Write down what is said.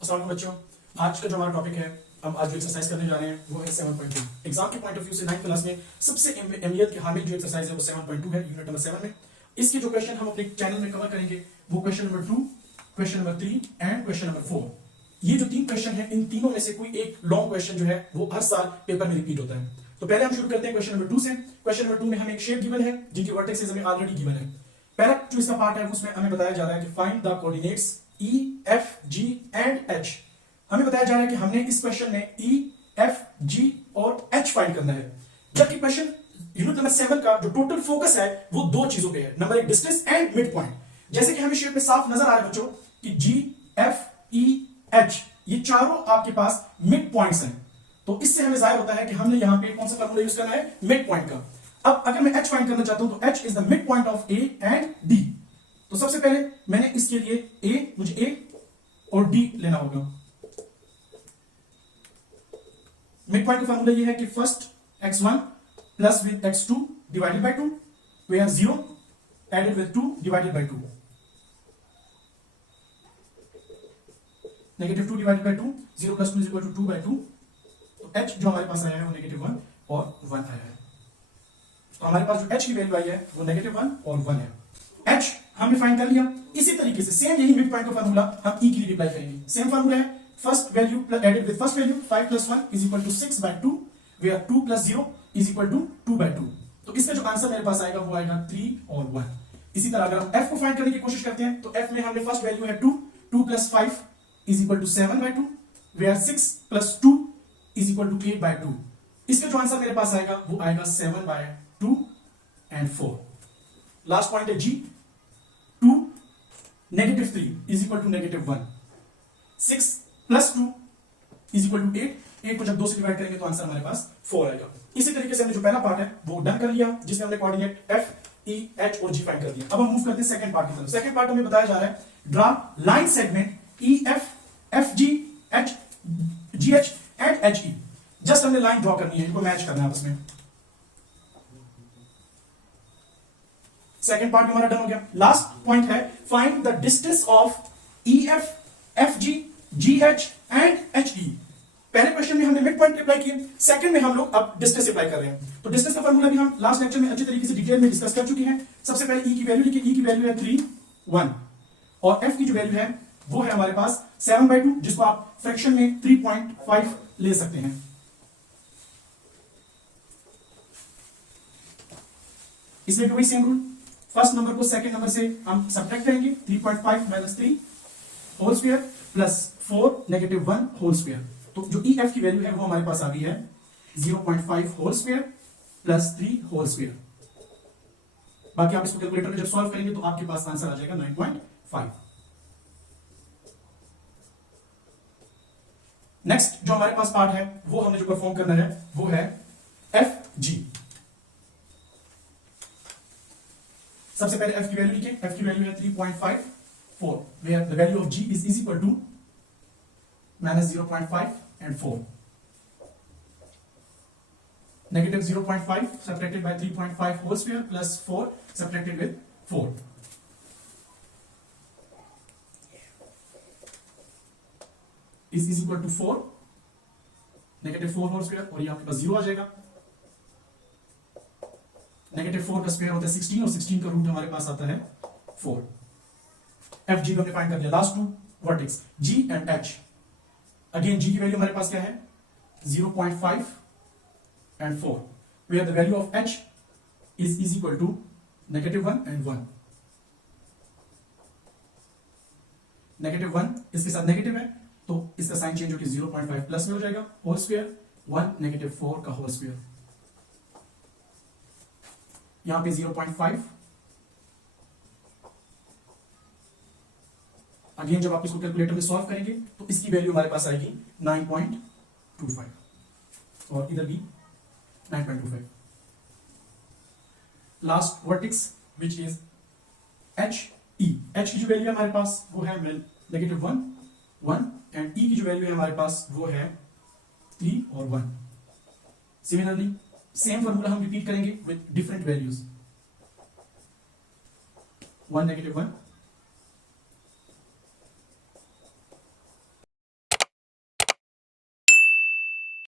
अस्सलाम वालेकुम बच्चों, आज का जो हमारा टॉपिक है, हम आज जो एक्सरसाइज करने जा रहे हैं वो है 7.2। एग्जाम के पॉइंट ऑफ व्यू से 9th क्लास में सबसे अहमियत के हामिल जो एक्सरसाइज है वो 7.2 है, यूनिट नंबर 7 में। इसके जो क्वेश्चन हम अपने चैनल में कवर करेंगे वो question number 2, question number 3 and question number 4। ये जो तीन क्वेश्चन है, इन तीनों में से कोई एक लॉन्ग क्वेश्चन जो है वो हर साल पेपर में रिपीट होता है। तो पहले हम शुरू करते हैं क्वेश्चन नंबर 2 से। क्वेश्चन नंबर 2 में हमें एक शेप गिवन है जिनकी वर्टेक्सेस हमें ऑलरेडी गिवन है। पहला जो इसका पार्ट है उसमें हमें बताया जा रहा है कि find the coordinates E, F, G and H। हमें बताया जा रहा है कि हमने इस क्वेश्चन में E, F, G और H फाइंड करना है, जबकि क्वेश्चन यूनिट नंबर 7 का जो टोटल फोकस है वो दो चीजों पे है। नंबर एक डिस्टेंस एंड मिड पॉइंट। जैसे कि हमें शेप में साफ नजर आ रहा है बच्चों कि G, F, E, H ये चारों आपके पास मिड पॉइंट्स हैं। तो इससे हमें जाहिर होता है कि हमने यहां पे कौन सा फार्मूला यूज करना है, मिड पॉइंट का। अब अगर मैं H फाइंड करना चाहता हूं तो H is the mid point of A and D। तो सबसे पहले मैंने इसके लिए मुझे A और D लेना होगा। मिड पॉइंट का फार्मूला ये है कि first x1 plus with x2 divided by 2 where 0 added with 2 divided by 2, -2 divided by 2, 0 plus 2 is equal to 2 by 2। तो h जो हमारे पास आया है वो -1 और 1 आया है। तो हमारे पास जो h की वैल्यू आई है वो -1 और 1 है। h हमने फाइंड कर लिया। इसी तरीके से सेम यही मिड पॉइंट का फार्मूला हम e के लिए अप्लाई करेंगे। सेम फार्मूला है, first value added with first value 5 plus 1 is equal to 6 by 2 where 2 plus 0 is equal to 2 by 2। तो इसका जो आंसर मेरे पास आएगा वो आएगा 3 और 1। इसी तरह अगर हम f को फाइंड करने की कोशिश करते हैं तो f में हमने फर्स्ट वैल्यू है 2, 2 plus 5 is equal to 7 by 2 where 6 plus 2 is equal to 8 by 2। इसका जो आंसर मेरे पास आएगा वो आएगा 7 बाय 2 एंड 4। लास्ट पॉइंट है g, 2 -3 is equal to -1, 6 plus 2 is equal to 8 को जब 2 से डिवाइड करेंगे तो आंसर हमारे पास 4 आएगा। इसी तरीके से हमने जो पहला पार्ट है वो डन कर लिया, जिसमें हमने कोऑर्डिनेट F, E, H और G फाइंड कर दिया। अब हम मूव करते हैं सेकंड पार्ट की तरफ। सेकंड पार्ट हमें बताया जा रहा है draw line segment E, F, G, H, G, H and H, E। Just हमने लाइन ड्रॉ करनी है, इनको मैच करना है आपस में। सेकंड पार्ट हमारा डन हो गया। लास्ट पॉइंट है find the distance of EF, FG, GH and HE। पहले क्वेश्चन में हमने मिड पॉइंट अप्लाई किए, सेकंड में हम लोग अब डिस्टेंस अप्लाई कर रहे हैं। तो डिस्टेंस का फार्मूला भी हम लास्ट लेक्चर में अच्छी तरीके से डिटेल में डिस्कस कर चुके हैं। सबसे पहले E की वैल्यू लिखिए, E की वैल्यू है 3, 1 और F की जो वैल्यू है वो है हमारे पास 7 बाय 2, जिसको आप फ्रैक्शन में 3.5 ले सकते हैं। इसमें भी वही सेम रूल, फर्स्ट नंबर को सेकंड नंबर से हम सब्ट्रैक्ट करेंगे, 3.5 minus 3 whole square plus 4 -1 whole square. तो जो ई एफ की वैल्यू है वो हमारे पास आ गई है 0.5 whole square plus 3 whole square. बाकी आप इसको कैलकुलेटर में जब सॉल्व करेंगे तो आपके पास आंसर आ जाएगा 9.5। नेक्स्ट जो हमारे पास पार्ट है वो हमें जो परफॉर्म करना है वो है एफ जी। सबसे पहले f की वैल्यू लिखें, f की वैल्यू है 3.54 where the value of g is equal to -0.5 and 4। -0.5 subtracted by 3.5 whole square plus 4 subtracted with 4 is equal to 4, -4 whole square और ये आपके पास 0 आ जाएगा। -4 का स्क्वायर होता है 16 और 16 का रूट हमारे पास आता है 4। एफ जी को हमने फाइंड कर दिया। Last two vertex G and H। Again G की वैल्यू हमारे पास क्या है 0.5 and 4 where the value of H is equal to -1 and 1। -1 इसके साथ नेगेटिव है तो इसका साइन चेंज होकर 0.5 प्लस में हो जाएगा होल स्क्वायर 1 -4 का होल स्क्वायर। यहां पे 0.5। अगेन जब आप इसको कैलकुलेटर में सॉल्व करेंगे तो इसकी वैल्यू हमारे पास आएगी 9.25 और इधर भी 9.25। Last vertex which is H, E। H की जो वैल्यू है हमारे पास वो है -1, 1 एंड E की जो वैल्यू है हमारे पास वो है 3 और 1। सिमिलरली सेम फॉर्मूला हम रिपीट करेंगे विद डिफरेंट वैल्यूज, 1 -1